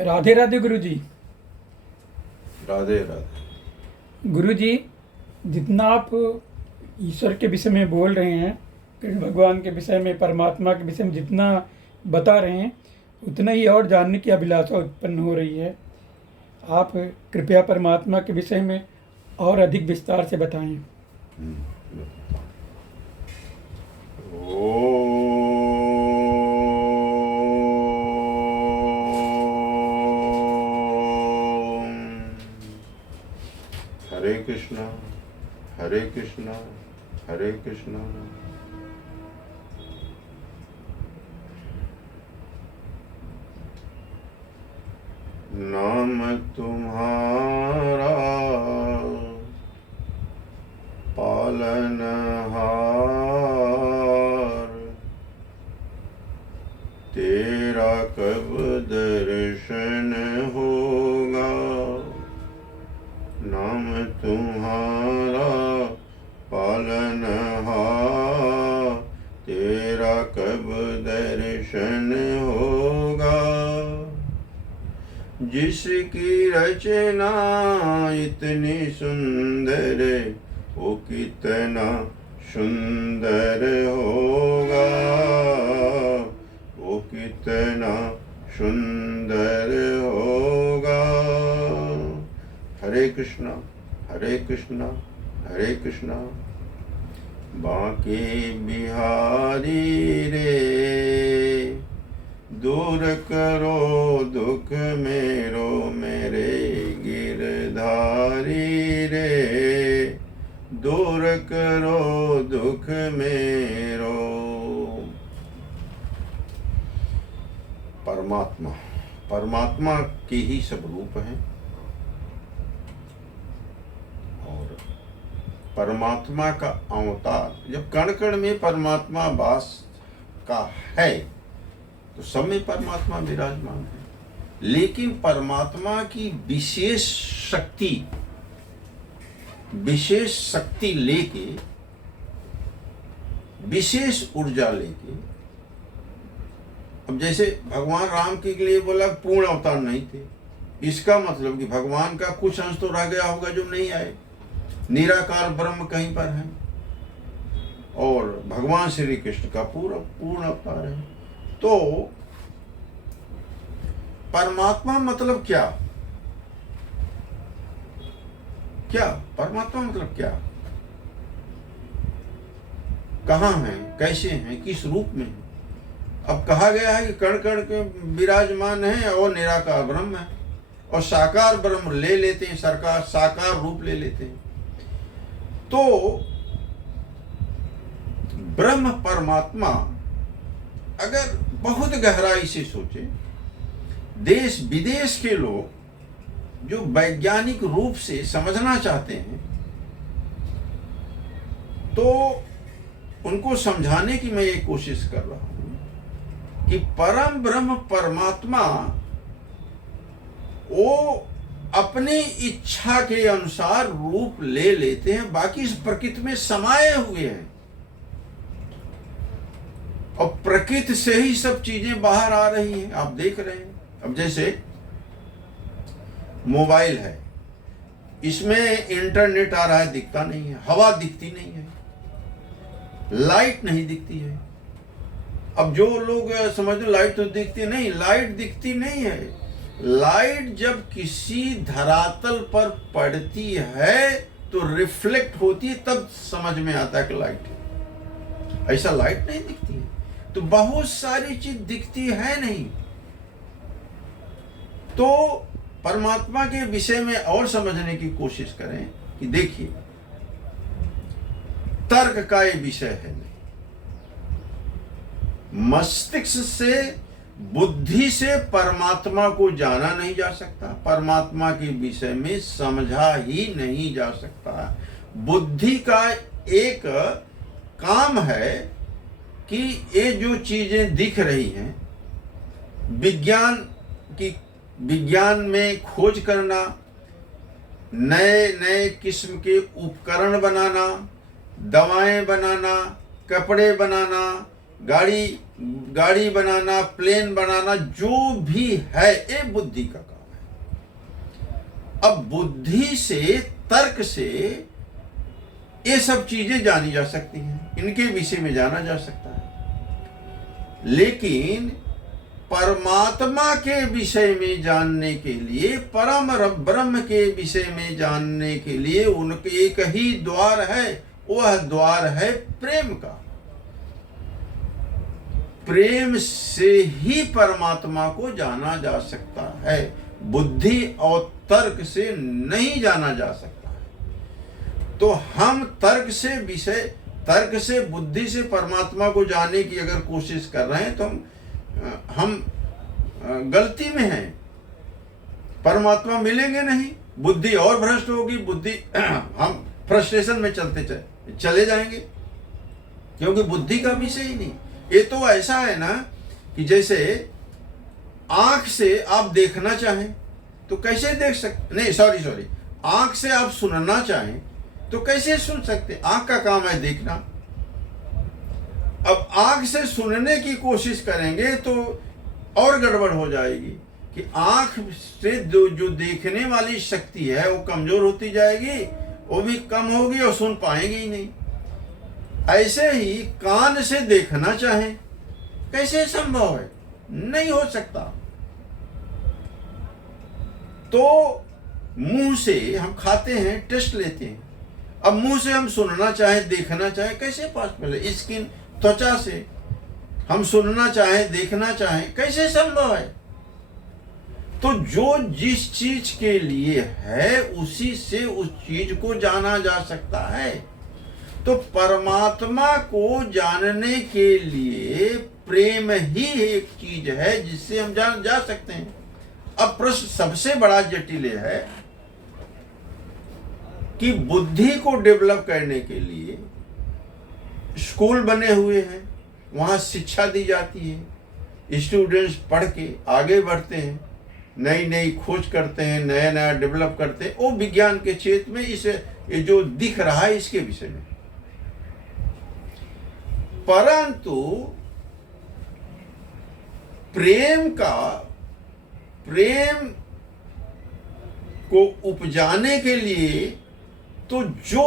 राधे राधे गुरु जी। राधे राधे। गुरु जी, जितना आप ईश्वर के विषय में बोल रहे हैं, कृष्ण भगवान के विषय में, परमात्मा के विषय में जितना बता रहे हैं, उतना ही और जानने की अभिलाषा उत्पन्न हो रही है। आप कृपया परमात्मा के विषय में और अधिक विस्तार से बताएं। हरे कृष्णा हरे कृष्णा हरे कृष्णा। नाम तुम्हारा पालनहार, तेरा कब दर्शन होगा। नाम तुम्हारा पालनहार, तेरा कब दर्शन होगा। जिसकी रचना इतनी सुंदर, वो कितना सुंदर होगा, वो कितना सुंदर होगा। हरे कृष्णा हरे कृष्णा हरे कृष्णा। बांके बिहारी रे, दूर करो दुख मेरो मेरे गिरधारी रे, दूर करो दुख मेरो। परमात्मा परमात्मा के ही सब रूप हैं और परमात्मा का अवतार। जब कण कण में परमात्मा वास का है तो सब में परमात्मा विराजमान है, लेकिन परमात्मा की विशेष शक्ति लेके, विशेष ऊर्जा लेके। अब जैसे भगवान राम के लिए बोला पूर्ण अवतार नहीं थे, इसका मतलब कि भगवान का कुछ अंश तो रह गया होगा जो नहीं आए। निराकार ब्रह्म कहीं पर है और भगवान श्री कृष्ण का पूर्ण अवतार है। तो परमात्मा मतलब क्या? परमात्मा मतलब क्या? कहाँ है, कैसे हैं, किस रूप में है? अब कहा गया है कि कण कण के विराजमान है और निराकार ब्रह्म है, और साकार ब्रह्म ले लेते हैं, साकार रूप ले लेते हैं। तो ब्रह्म परमात्मा अगर बहुत गहराई से सोचे, देश विदेश के लोग जो वैज्ञानिक रूप से समझना चाहते हैं, तो उनको समझाने की मैं ये कोशिश कर रहा हूं कि परम ब्रह्म परमात्मा वो अपनी इच्छा के अनुसार रूप ले लेते हैं, बाकी इस प्रकृति में समाये हुए हैं और प्रकृति से ही सब चीजें बाहर आ रही हैं। आप देख रहे हैं, अब जैसे मोबाइल है, इसमें इंटरनेट आ रहा है, दिखता नहीं है, हवा दिखती नहीं है, लाइट नहीं दिखती है। अब जो लोग समझते लाइट तो दिखती नहीं, लाइट दिखती नहीं है। लाइट जब किसी धरातल पर पड़ती है तो रिफ्लेक्ट होती है, तब समझ में आता है कि लाइट है। ऐसा लाइट नहीं दिखती है। तो बहुत सारी चीज दिखती है नहीं। तो परमात्मा के विषय में और समझने की कोशिश करें कि देखिए, तर्क का ये विषय है नहीं, मस्तिष्क से, बुद्धि से परमात्मा को जाना नहीं जा सकता, परमात्मा के विषय में समझा ही नहीं जा सकता। बुद्धि का एक काम है कि ये जो चीजें दिख रही हैं, विज्ञान में खोज करना, नए नए किस्म के उपकरण बनाना, दवाएं बनाना, कपड़े बनाना, गाड़ी बनाना, प्लेन बनाना, जो भी है ये बुद्धि का काम है। अब बुद्धि से, तर्क से ये सब चीजें जानी जा सकती हैं, इनके विषय में जाना जा सकता है। लेकिन परमात्मा के विषय में जानने के लिए, परम ब्रह्म के विषय में जानने के लिए उनके एक ही द्वार है, वह द्वार है प्रेम का। प्रेम से ही परमात्मा को जाना जा सकता है, बुद्धि और तर्क से नहीं जाना जा सकता है। तो हम तर्क से बुद्धि से परमात्मा को जानने की अगर कोशिश कर रहे हैं तो हम गलती में हैं। परमात्मा मिलेंगे नहीं, बुद्धि और भ्रष्ट होगी, हम फ्रस्ट्रेशन में चले जाएंगे, क्योंकि बुद्धि का विषय ही नहीं। ये तो ऐसा है ना कि जैसे आंख से आप देखना चाहें तो कैसे देख सकते, नहीं सॉरी, आंख से आप सुनना चाहें तो कैसे सुन सकते? आंख का काम है देखना। अब आंख से सुनने की कोशिश करेंगे तो और गड़बड़ हो जाएगी कि आंख से जो देखने वाली शक्ति है वो कमजोर होती जाएगी, वो भी कम होगी और सुन पाएंगे ही नहीं। ऐसे ही कान से देखना चाहें कैसे संभव है? नहीं हो सकता। तो मुंह से हम खाते हैं, टेस्ट लेते हैं, अब मुंह से हम सुनना चाहें, देखना चाहें, कैसे पॉसिबल है? स्किन, त्वचा से हम सुनना चाहें, देखना चाहें, कैसे संभव है? तो जो जिस चीज के लिए है उसी से उस चीज को जाना जा सकता है। तो परमात्मा को जानने के लिए प्रेम ही एक चीज है जिससे हम जान जा सकते हैं। अब प्रश्न सबसे बड़ा जटिल है कि बुद्धि को डेवलप करने के लिए स्कूल बने हुए हैं, वहां शिक्षा दी जाती है, स्टूडेंट्स पढ़ के आगे बढ़ते हैं, नई नई खोज करते हैं, नया नया डेवलप करते हैं, वो विज्ञान के क्षेत्र में ये जो दिख रहा है इसके विषय में। परंतु प्रेम को उपजाने के लिए तो जो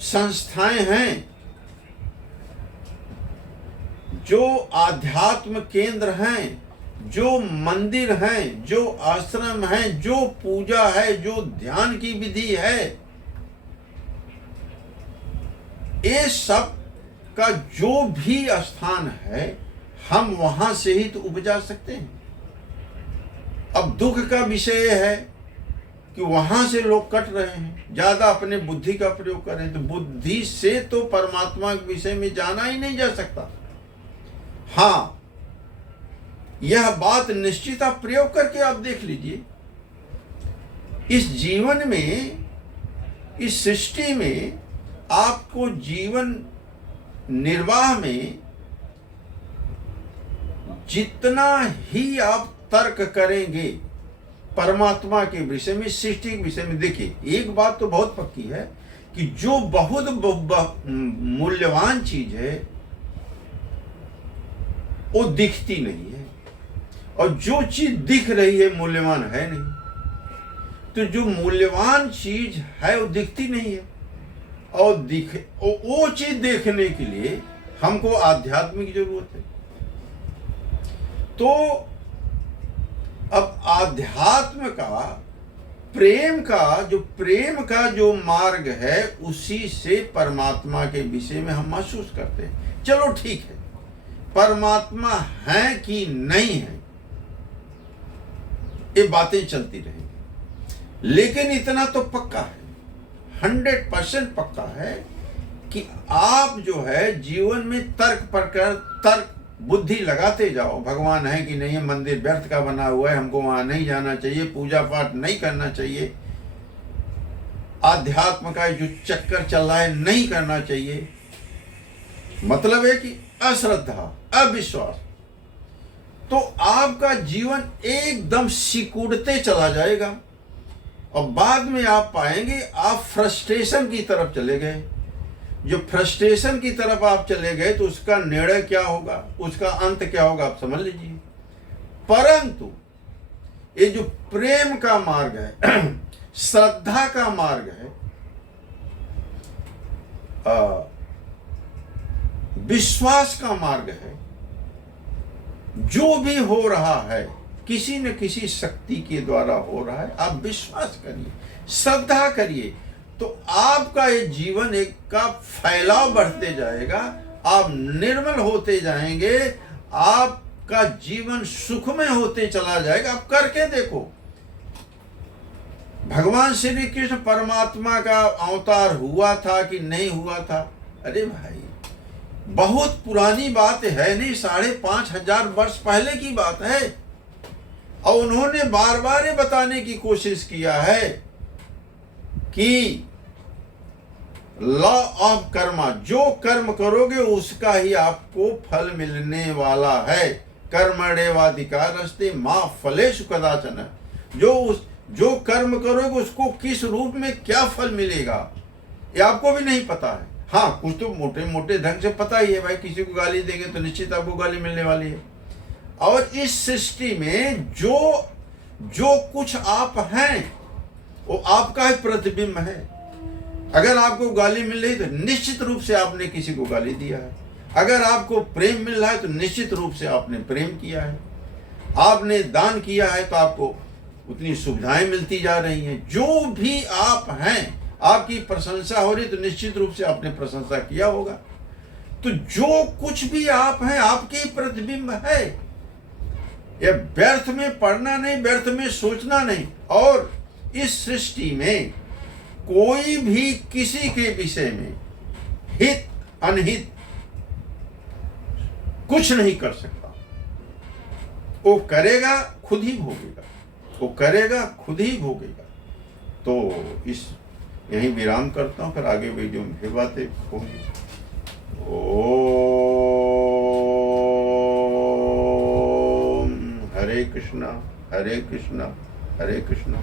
संस्थाएं हैं, जो आध्यात्म केंद्र हैं, जो मंदिर हैं, जो आश्रम हैं, जो पूजा है, जो ध्यान की विधि है, ये सब का जो भी स्थान है हम वहां से ही तो उपजा सकते हैं। अब दुख का विषय है कि वहां से लोग कट रहे हैं, ज्यादा अपने बुद्धि का प्रयोग कर रहे हैं, तो बुद्धि से तो परमात्मा के विषय में जाना ही नहीं जा सकता। हाँ, यह बात निश्चित आप प्रयोग करके आप देख लीजिए, इस जीवन में, इस सृष्टि में आपको जीवन निर्वाह में जितना ही आप तर्क करेंगे परमात्मा के विषय में, सृष्टि के विषय में, देखिए एक बात तो बहुत पक्की है कि जो बहुत मूल्यवान चीज है वो दिखती नहीं है, और जो चीज दिख रही है मूल्यवान है नहीं। तो जो मूल्यवान चीज है वो दिखती नहीं है, और वो चीज देखने के लिए हमको आध्यात्म की जरूरत है। तो अब आध्यात्म का, प्रेम का जो मार्ग है उसी से परमात्मा के विषय में हम महसूस करते हैं। चलो ठीक है, परमात्मा है कि नहीं है ये बातें चलती रहेंगी, लेकिन इतना तो पक्का है, 100% पक्का है कि आप जो है जीवन में तर्क बुद्धि लगाते जाओ, भगवान है कि नहीं है, मंदिर व्यर्थ का बना हुआ है, हमको वहां नहीं जाना चाहिए, पूजा पाठ नहीं करना चाहिए, आध्यात्म का जो चक्कर चल रहा है नहीं करना चाहिए, मतलब है कि अश्रद्धा, अविश्वास, तो आपका जीवन एकदम सिकुड़ते चला जाएगा, और बाद में आप पाएंगे आप फ्रस्ट्रेशन की तरफ चले गए, जो फ्रस्ट्रेशन की तरफ आप चले गए तो उसका निर्णय क्या होगा, उसका अंत क्या होगा, आप समझ लीजिए। परंतु ये जो प्रेम का मार्ग है, श्रद्धा का मार्ग है, विश्वास का मार्ग है, जो भी हो रहा है किसी न किसी शक्ति के द्वारा हो रहा है, आप विश्वास करिए, श्रद्धा करिए, तो आपका ये जीवन एक का फैलाव बढ़ते जाएगा, आप निर्मल होते जाएंगे, आपका जीवन सुखमय होते चला जाएगा। आप करके देखो। भगवान श्री कृष्ण परमात्मा का अवतार हुआ था कि नहीं हुआ था? अरे भाई, बहुत पुरानी बात है, नहीं 5,500 वर्ष पहले की बात है। और उन्होंने बार बार ये बताने की कोशिश किया है कि लॉ ऑफ कर्मा, जो कर्म करोगे उसका ही आपको फल मिलने वाला है। कर्मण्येवाधिकारस्ते मा फलेषु कदाचन। जो कर्म करोगे उसको किस रूप में क्या फल मिलेगा ये आपको भी नहीं पता है। हाँ, कुछ तो मोटे मोटे ढंग से पता ही है भाई, किसी को गाली देंगे तो निश्चित आपको गाली मिलने वाली है। और इस सृष्टि में जो कुछ आप हैं वो आपका ही प्रतिबिंब है। अगर आपको गाली मिल रही तो निश्चित रूप से आपने किसी को गाली दिया है। अगर आपको प्रेम मिल रहा है तो निश्चित रूप से आपने प्रेम किया है। आपने दान किया है तो आपको उतनी सुविधाएं मिलती जा रही हैं। जो भी आप हैं, आपकी प्रशंसा हो रही तो निश्चित रूप से आपने प्रशंसा किया होगा। तो जो कुछ भी आप हैं आपके ही प्रतिबिंब है। यह व्यर्थ में पढ़ना नहीं, व्यर्थ में सोचना नहीं। और इस सृष्टि में कोई भी किसी के विषय में हित अनहित कुछ नहीं कर सकता। वो करेगा खुद ही भोगेगा, वो करेगा खुद ही भोगेगा। तो इस यहीं विराम करता हूं, फिर आगे वीडियो में फिर बातें होंगी। ओम हरे कृष्णा हरे कृष्णा हरे कृष्णा